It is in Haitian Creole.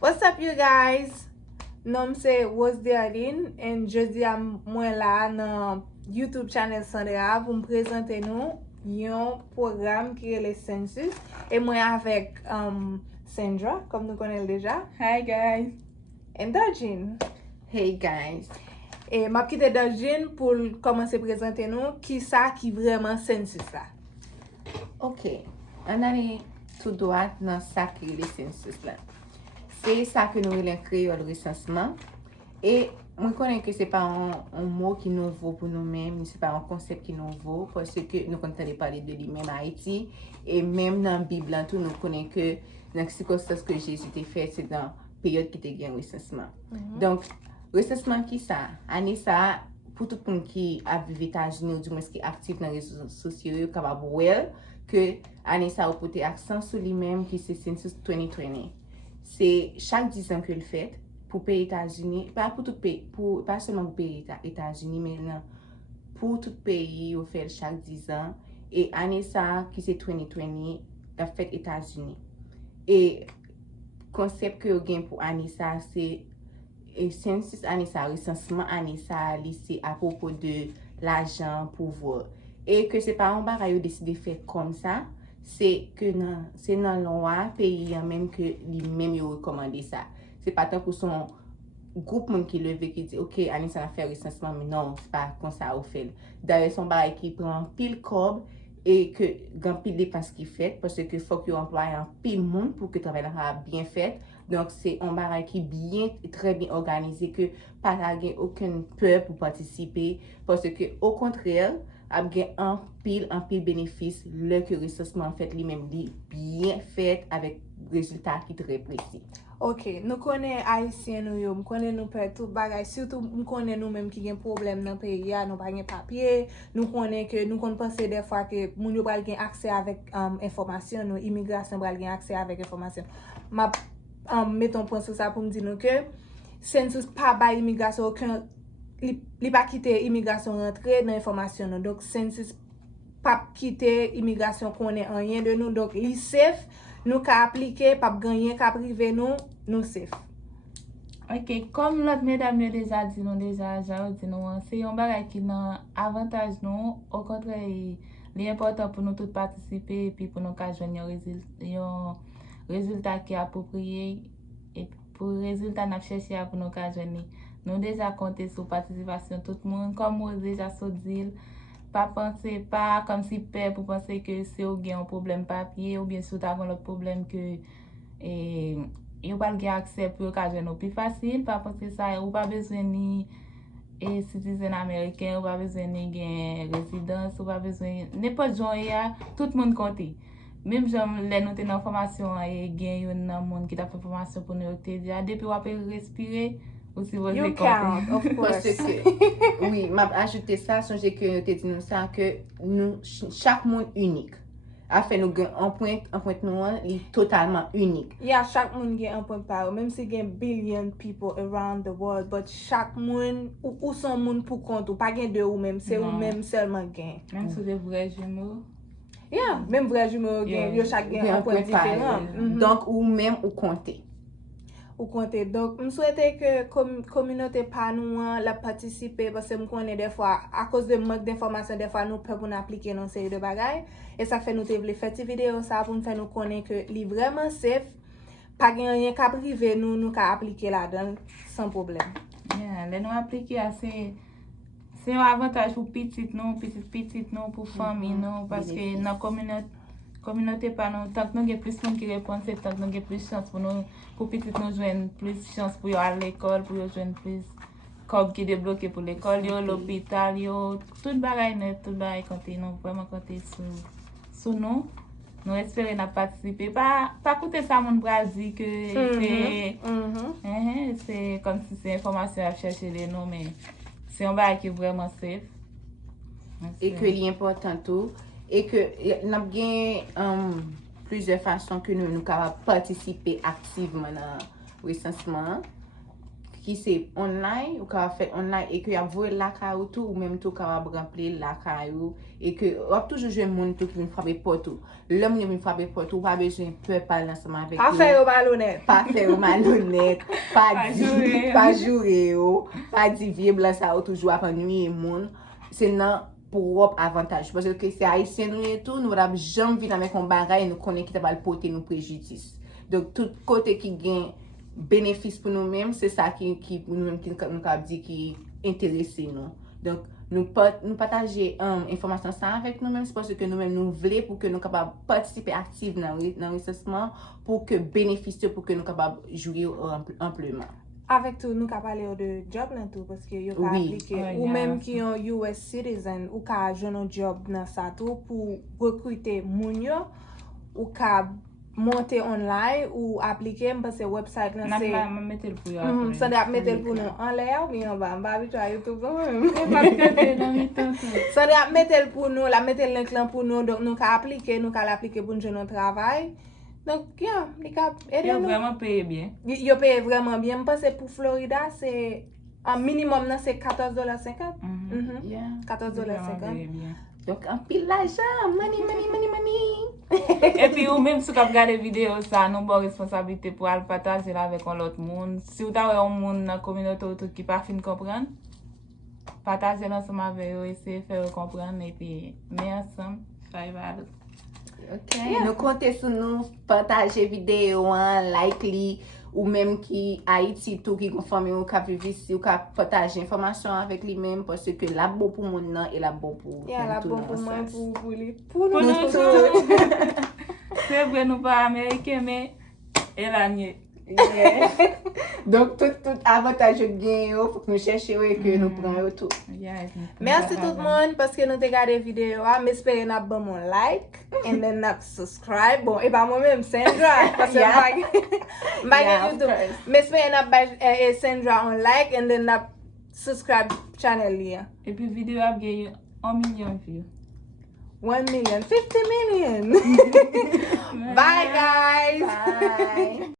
What's up, you guys? Nom se Rose Aline and jeudi a mwen la nan YouTube channel Sandra pou m prezante nou yon program ki rele Census e mwen avek Sandra, kom nou konel deja. Hi guys. And Dajin. Hey guys. E map kite Dajin pou komanse prezante nou ki sa ki vreman Census la. Ok, an ale tout doat nan sa ki rele Census la. Se sa ke nou rele kreol resansman. E mwen konen ke se pa un mot ki nouvo pou nou men, se pa un konsept ki nouvo, parce ke nou kontade pale de li men Haiti, e menm nan Biblan tou nou konen ke nan sikostas ke Jésus te fet, se dan peryode ki te gen resansman. Donk, resansman ki sa? Ane sa, pou tout moun ki ap vive Etats-Unis ou di mwen ki aktif nan rezo sosyo yo kabab wel, ke ane sa ou pote aksan sou li menm ki se Census 2020. Se chak 10 an ke l fet, pou pays États-Unis, pas pour tout pays, pas seulement pour pays États-Unis, mais non, pour tout pays, on fait chaque 10 ans. Et année ça, qui c'est 2020, a fait États-Unis. Et concept que vous avez pour année ça, c'est census année ça, recensement année ça, c'est à propos de l'argent, pouvoir. Et que c'est pas un bagage décidé de faire comme ça, c'est que c'est dans la loi pays même que lui-même il recommandé ça. C'est pas tant pour son groupe moun qui leve qui dit OK, Annie ça va faire recensement, mais non, c'est pas comme ça au fait. D'ailleurs son bail qui prend pile cob et que grand pile dépense qui fait parce que faut que emploie un pile monde pour que le travail soit bien fait. Donc c'est un bail qui bien très bien organisé que pas gain aucune peur pour participer parce que au contraire a gen un pile bénéfice le que recensement fait lui-même bien fait avec résultat qui très précis. Ok, nou konen Haitien nou yo, m konen nou pe tout bagay, surtout m konen nou menm ki gen problem nan peyi ya, nou pa gen papye, nou konen ke nou kon pense de fwa ke moun yo pral gen akse avek informasyon, nou imigrasyon pral gen akse avek informasyon. Ma meton pon sou sa pou m di nou ke, Census pa ba imigrasyon, li pa kite imigrasyon rentre nan informasyon nou, donc Census pa kite imigrasyon konen anyen de nou, donc li safe. Nou ka aplike, pap ganyen ka prive nou safe. Ok, kom lot mesdames yo deja di nou deja, jan di nou, se yon bagay ki nan avantaj nou, au kontre li important pou nou tout participe, pi pou nou ka jwen yon rezultat ki apopriye, et pou rezultat nap cheshe pou nou ka jwen ni. Nou deja konte sou participasyon tout moun, kom ou deja so dil, pas penser pas comme si peur pour penser que c'est ou gen un problème papier ou bien si tu as un autre problème que ou pas gen accès pour ka jwenn plus facile, pas penser ça ou pas besoin ni citoyen américain ou pas besoin ni gen résidence ou pas besoin n'importe genre ya tout monde compte. Même j'aime les noter dans formation et gen yon nan monde qui t'a fait formation pour nous te dire depuis ou après respirer aussi vous you count, of course. Oui, m'a ajouté ça, songe que te dit nous ça que nous chaque monde unique. A fait nous un point nous est totalement unique. Yeah, chaque monde gen un point par, même si gen billion people around the world, but chaque monde ou son monde pour compte ou pas gen de ou même, c'est ou même seulement gen. Même si des vrais jumeaux. Yeah, même vrais jumeaux gen, yo chaque gen un point différent. Donc ou même ou compter. Ou compter. Donc, je souhaite que la communauté pa nou la participe parce que je connais des fois, à cause de manque d'informations, des fois nous pouvons appliquer une série de bagages. Et ça fait nous te vle faire cette vidéo ça pour nous faire nous connaître que li vraiment safe, pas gen rien ka privé nous ka appliquer là-dedans sans problème. Yeah, les nous appliquer c'est un avantage pour petit non pour famille non parce que dans communauté pas non tant que nous avons plus monde qui répond c'est tant que nous avons plus chance pour petit nous joindre plus chance pour aller à l'école pour joindre plus comme qui débloqué pour l'école yo l'hôpital yo tout bagaille net tout bagaille compter non vraiment compter sur nous espérer n'a participer pas coûter ça mon Brésil que c'est comme si c'est information à chercher les noms mais c'est un bagaille qui est vraiment safe et que l'important tout et que nous avons plusieurs façons que nous capables participer activement dans le recensement ki se online, ou ka fè online, e ke ap vwe laka ou tou, ou menm tou ka wap rempli laka ou, e ke wap toujou jwen moun tou ki vin frape potou. Lè moun yo vin frape potou, wap bezwen pe pal nanseman avèk yo. Pa fè yo malonet. Pa fè yo malonet, pa jure yo, pa di vie blan sa ou toujou ap anuye moun. Se nan prop avantaj. Pwese ke se Haitien nou etou, nou rap jam vin amè kon bagay, nou konen ki tabal pote nou prejudice. Donc tout kote ki gen bénéfice pour nous-mêmes, c'est ça qui nous-mêmes qui nous dit qui intéresse nous. Donc nous partager information ça avec nous-mêmes, c'est parce que nous-mêmes nous voulons pour que nous capables participer active dans le recensement, pour que bénéficier, pour que nous capables jouer amplement. Avec tout, nous ka parler de job là tout parce que yo ka appliquer ou même qui ont US citizen ou ka joindre un job dans ça tout pour recruter moun yo ou ka monter online ou appliquer parce que website là c'est mettre pour yo. Ça doit mettre pour nous en l'air ou bien en bas, pas habitué YouTube ça doit mettre pour nous, la mettre link là pour nous donc nous ka appliquer, nous ka l'appliquer pour nous joindre un travail. Donc, yeah, les cap aider nous. Vraiment paye bien. Yo paye vraiment bien. Parce que pour Florida, c'est un minimum là c'est $14.50. Yeah. $14.50. Donc, en pile l'argent, money. Et puis, ou même si vous regardez la vidéo, ça, nous avons responsabilité pour le partager avec l'autre monde. Si vous avez un monde dans la communauté qui pas fin comprendre, partagez ensemble avec eux, essayez de faire comprendre et puis, mais ensemble, ça va. Ok, nous comptons sur nous, partager vidéo, like li, ou même qui Haïti tout qui conforme ou qui vivre ici ou qui partager information avec lui-même parce que la beau pour mon nom et la beau pour la beau pour moi pour nous tous. C'est vrai nous pas américains mais elle a nié. Yeah. Donc tout avantage gain faut que nous cherchions et que nous prenions tout. Merci tout le monde parce que nous avons regardé la vidéo. J'espère que vous avez un like et then subscribe. Bon, et pas moi-même, Sandra. Parce que YouTube. Mais j'espère que vous avez Sandra un like et then subscribe channel. Et puis vidéo a gagné 1 million de views. 1 million, 50 million. Bye guys. Bye.